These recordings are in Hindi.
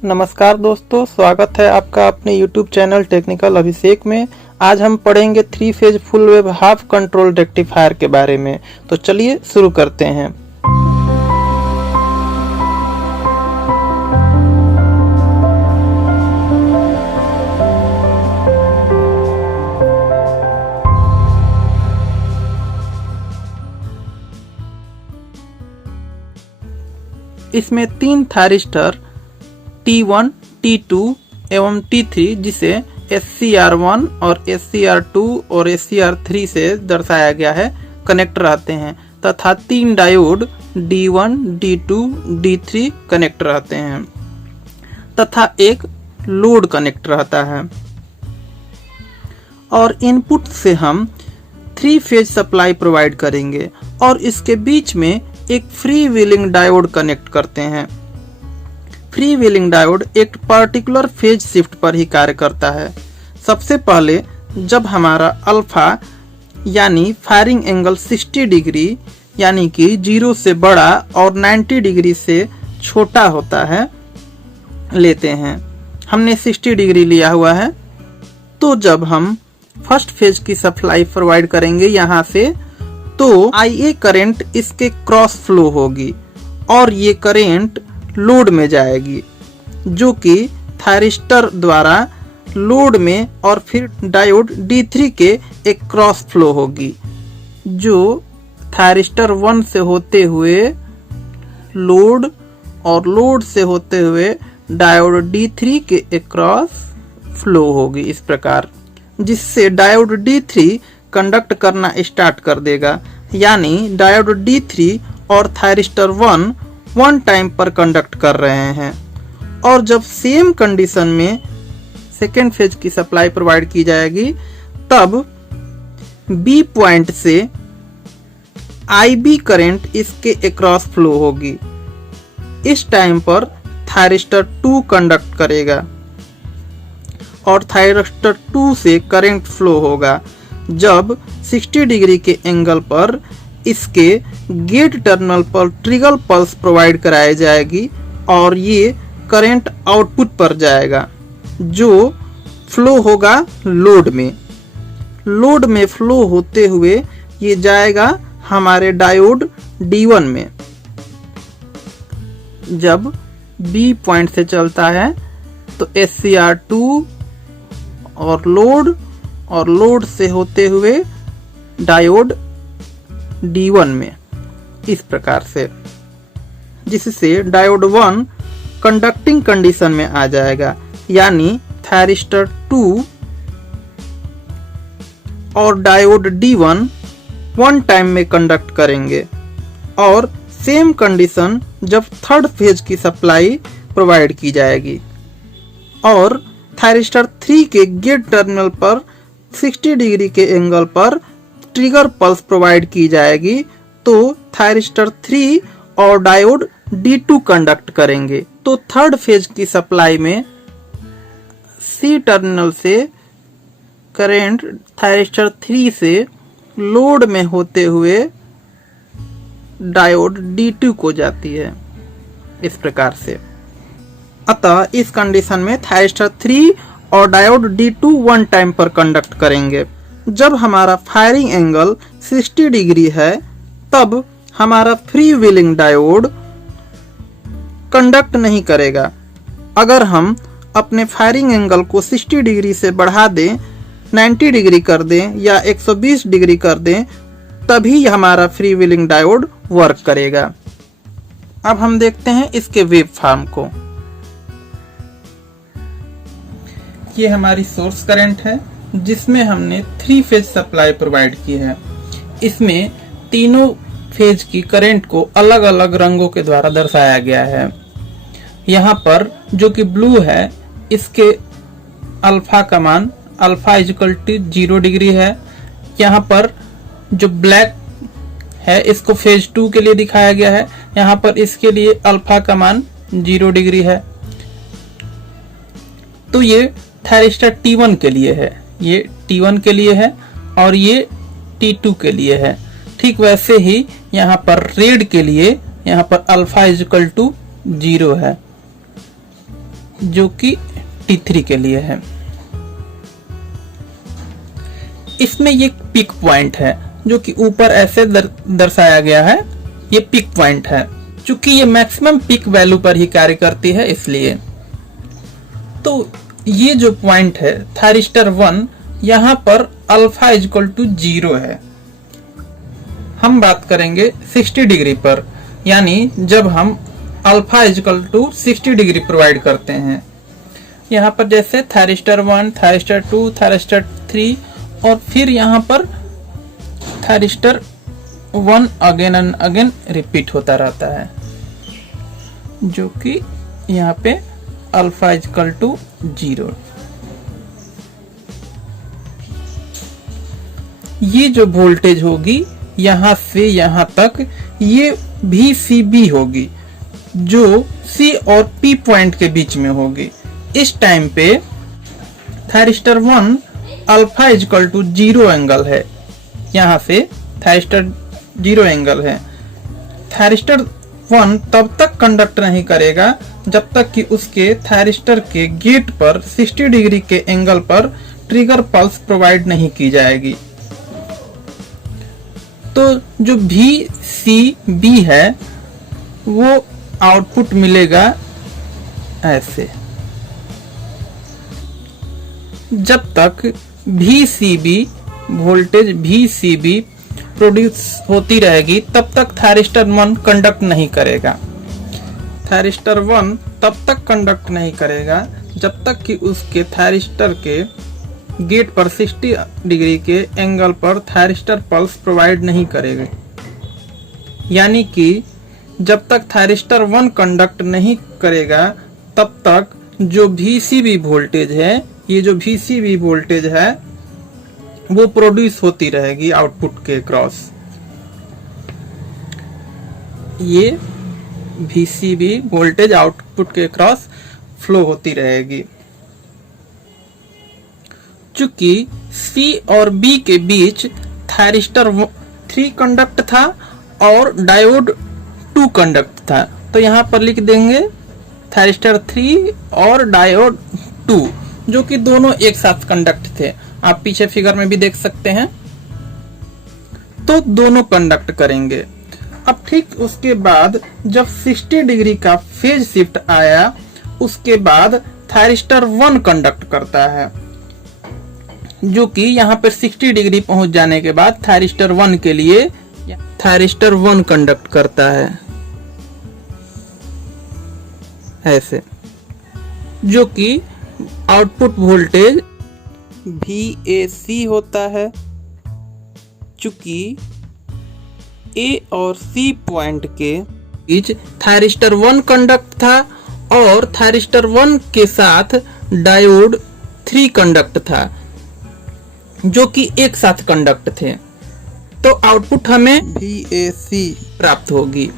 नमस्कार दोस्तों, स्वागत है आपका अपने YouTube चैनल टेक्निकल अभिषेक में। आज हम पढ़ेंगे 3 phase full wave half control rectifier के बारे में। तो चलिए शुरू करते हैं। इसमें 3 थायरिस्टर T1, T2 एवं T3 जिसे SCR1 और SCR2 और SCR3 से दर्शाया गया है कनेक्ट रहते हैं तथा 3 diode D1, D2, D3 connect रहते हैं तथा एक लोड कनेक्ट रहता है। और इनपुट से हम 3 फेज सप्लाई प्रोवाइड करेंगे और इसके बीच में एक फ्री व्हीलिंग डायोड कनेक्ट करते हैं। फ्री व्हीलिंग डायोड एक पर्टिकुलर फेज शिफ्ट पर ही कार्य करता है। सबसे पहले जब हमारा अल्फा यानी फायरिंग एंगल 60 डिग्री यानी कि 0 से बड़ा और 90 डिग्री से छोटा होता है लेते हैं। हमने 60 डिग्री लिया हुआ है। तो जब हम फर्स्ट फेज की सप्लाई प्रोवाइड करेंगे यहाँ से, तो IA करंट इसके क्रॉस फ्लो होगी और ये करंट लोड में जाएगी जो कि थायरिस्टर द्वारा लोड में और फिर डायोड D3 के एक क्रॉस फ्लो होगी जो थायरिस्टर 1 से होते हुए लोड और लोड से होते हुए डायोड D3 के एक क्रॉस फ्लो होगी इस प्रकार, जिससे डायोड D3 कंडक्ट करना स्टार्ट कर देगा। यानी डायोड D3 और थायरिस्टर 1 टाइम पर कंडक्ट कर रहे हैं। और जब सेम कंडीशन में सेकेंड फेज की सप्लाई प्रोवाइड की जाएगी, तब B पॉइंट से IB करंट इसके अक्रॉस फ्लो होगी। इस टाइम पर थायरिस्टर 2 कंडक्ट करेगा और थायरिस्टर 2 से करंट फ्लो होगा जब 60 डिग्री के एंगल पर इसके गेट टर्मिनल पर ट्रिगर पल्स प्रोवाइड कराई जाएगी और ये करंट आउटपुट पर जाएगा जो फ्लो होगा लोड में। लोड में फ्लो होते हुए ये जाएगा हमारे डायोड D1 में। जब B पॉइंट से चलता है तो SCR2 और लोड से होते हुए डायोड D1 में, इस प्रकार से, जिससे डायोड 1 कंडक्टिंग कंडीशन में आ जाएगा। यानी थायरिस्टर 2 और डायोड D1 1 टाइम में कंडक्ट करेंगे। और सेम कंडीशन जब थर्ड फेज की सप्लाई प्रोवाइड की जाएगी और थायरिस्टर 3 के गेट टर्मिनल पर 60 डिग्री के एंगल पर ट्रिगर पल्स प्रोवाइड की जाएगी, तो थायरिस्टर 3 और डायोड D2 कंडक्ट करेंगे। तो थर्ड फेज की सप्लाई में C टर्मिनल से करंट थायरिस्टर 3 से लोड में होते हुए डायोड D2 को जाती है इस प्रकार से। अतः इस कंडीशन में थायरिस्टर 3 और डायोड D2 1 टाइम पर कंडक्ट करेंगे। जब हमारा फायरिंग एंगल 60 डिग्री है, तब हमारा फ्री व्हीलिंग डायोड कंडक्ट नहीं करेगा। अगर हम अपने फायरिंग एंगल को 60 डिग्री से बढ़ा दें, 90 डिग्री कर दें या 120 डिग्री कर दें, तभी हमारा फ्री व्हीलिंग डायोड वर्क करेगा। अब हम देखते हैं इसके वेव फॉर्म को। ये हमारी सोर्स करंट है जिसमें हमने 3 फेज सप्लाई प्रोवाइड की है। इसमें तीनों फेज की करंट को अलग अलग रंगों के द्वारा दर्शाया गया है। यहाँ पर जो कि ब्लू है, इसके अल्फा का मान अल्फा इक्वल टू 0 डिग्री है। यहाँ पर जो ब्लैक है इसको फेज 2 के लिए दिखाया गया है। यहाँ पर इसके लिए अल्फा का मान 0 डिग्री है। तो ये थायरिस्टर T1 के लिए है, ये T1 के लिए है और ये T2 के लिए है। ठीक वैसे ही यहाँ पर रेड के लिए यहाँ पर अल्फा इक्वल टू 0 है। जो कि T3 के लिए है। इसमें ये पिक पॉइंट है जो कि ऊपर ऐसे दर्शाया गया है, ये पिक पॉइंट है। चूंकि ये मैक्सिमम पिक वैल्यू पर ही कार्य करती है इसलिए। तो ये जो पॉइंट है थायरिस्टर 1, यहाँ पर अल्फा इक्वल टू 0 है। हम बात करेंगे 60 डिग्री पर, यानी जब हम alpha equal to 60 degree provide करते हैं। यहाँ पर जैसे थायरिस्टर 1, थायरिस्टर 2, थायरिस्टर 3 और फिर यहाँ पर thyristor 1 again and again repeat होता रहता है, जो कि यहाँ पे अल्फा इक्वल टू 0। ये जो वोल्टेज होगी यहाँ से यहाँ तक, ये VCB होगी जो C और P पॉइंट के बीच में होगी। इस टाइम पे thyristor 1 alpha equal to 0 angle है, यहाँ से थायरिस्टर 0 एंगल है। थायरिस्टर 1 तब तक कंडक्ट नहीं करेगा जब तक कि उसके थायरिस्टर के गेट पर 60 डिग्री के एंगल पर ट्रिगर पल्स प्रोवाइड नहीं की जाएगी। तो जो VCB है वो आउटपुट मिलेगा ऐसे। जब तक VCB वोल्टेज VCB प्रोड्यूस होती रहेगी तब तक थायरिस्टर 1 कंडक्ट नहीं करेगा। थायरिस्टर 1 तब तक कंडक्ट नहीं करेगा जब तक कि उसके थायरिस्टर के गेट पर 60 डिग्री के एंगल पर थायरिस्टर पल्स प्रोवाइड नहीं करेगा। यानी कि जब तक थायरिस्टर 1 कंडक्ट नहीं करेगा तब तक जो VCB वोल्टेज है, ये जो VCB वोल्टेज है वो प्रोड्यूस होती रहेगी आउटपुट के क्रॉस। ये VCB वोल्टेज आउटपुट के क्रॉस फ्लो होती रहेगी। चूंकि C और B के बीच थायरिस्टर 3 कंडक्ट था और डायोड 2 कंडक्ट था, तो यहाँ पर लिख देंगे थायरिस्टर 3 और डायोड 2, जो कि दोनों एक साथ कंडक्ट थे। आप पीछे फिगर में भी देख सकते हैं। तो दोनों कंडक्ट करेंगे। अब ठीक उसके बाद जब 60 डिग्री का फेज शिफ्ट आया, उसके बाद थायरिस्टर 1 कंडक्ट करता है, जो कि यहाँ पर 60 डिग्री पहुंच जाने के बाद थायरिस्टर 1 के लिए थायरिस्टर 1 कंडक्ट करता है ऐसे, जो कि आउटपुट वोल्टेज VAC होता है। चूंकि A और C पॉइंट के बीच थायरिस्टर 1 कंडक्ट था और थायरिस्टर 1 के साथ डायोड 3 कंडक्ट था, जो कि एक साथ कंडक्ट थे, तो आउटपुट हमें VAC प्राप्त होगी।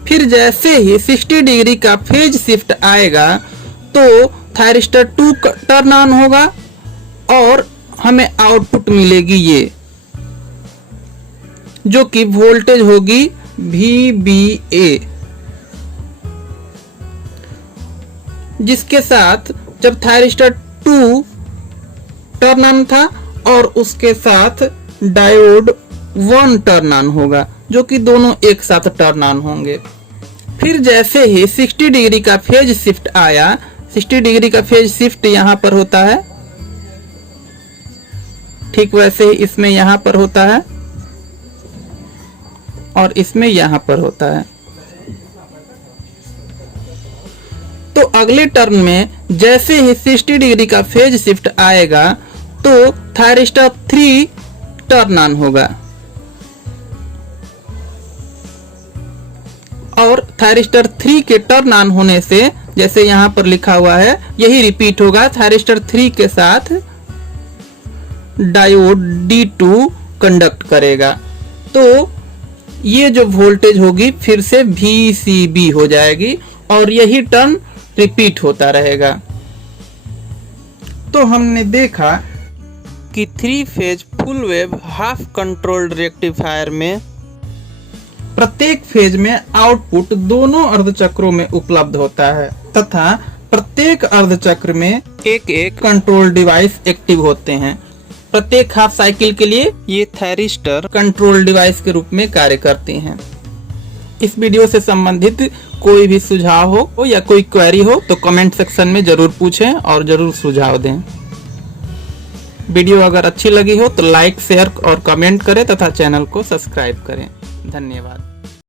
फिर जैसे ही 60 डिग्री का फेज शिफ्ट आएगा तो थायरिस्टर 2 टर्न ऑन होगा और हमें आउटपुट मिलेगी ये, जो कि वोल्टेज होगी VBA, जिसके साथ जब थायरिस्टर 2 टर्न ऑन था और उसके साथ डायोड 1 टर्न ऑन होगा, जो कि दोनों एक साथ टर्न ऑन होंगे। फिर जैसे ही 60 डिग्री का फेज शिफ्ट आया, 60 डिग्री का फेज शिफ्ट यहाँ पर होता है, ठीक वैसे ही इसमें यहाँ पर होता है और इसमें यहाँ पर होता है। तो अगले टर्न में जैसे ही 60 डिग्री का फेज शिफ्ट आएगा तो थायरिस्टर 3 टर्न ऑन होगा और थायरिस्टर 3 के टर्न ऑन होने से, जैसे यहाँ पर लिखा हुआ है, यही रिपीट होगा। थायरिस्टर 3 के साथ डायोड D2 कंडक्ट करेगा, तो ये जो वोल्टेज होगी फिर से VCB हो जाएगी और यही टर्न रिपीट होता रहेगा। तो हमने देखा कि 3 phase full wave half controlled rectifier में प्रत्येक फेज में आउटपुट दोनों अर्धचक्रों में उपलब्ध होता है तथा प्रत्येक प्रत्येक अर्धचक्र में एक एक कंट्रोल डिवाइस एक्टिव होते हैं। प्रत्येक हाफ साइकिल के लिए ये थैरिस्टर कंट्रोल डिवाइस के रूप में कार्य करते हैं। इस वीडियो से संबंधित कोई भी सुझाव हो या कोई क्वेरी हो तो कमेंट सेक्शन में जरूर पूछें और जरूर सुझाव दें। वीडियो अगर अच्छी लगी हो तो लाइक, शेयर और कमेंट करें तथा चैनल को सब्सक्राइब करें। धन्यवाद।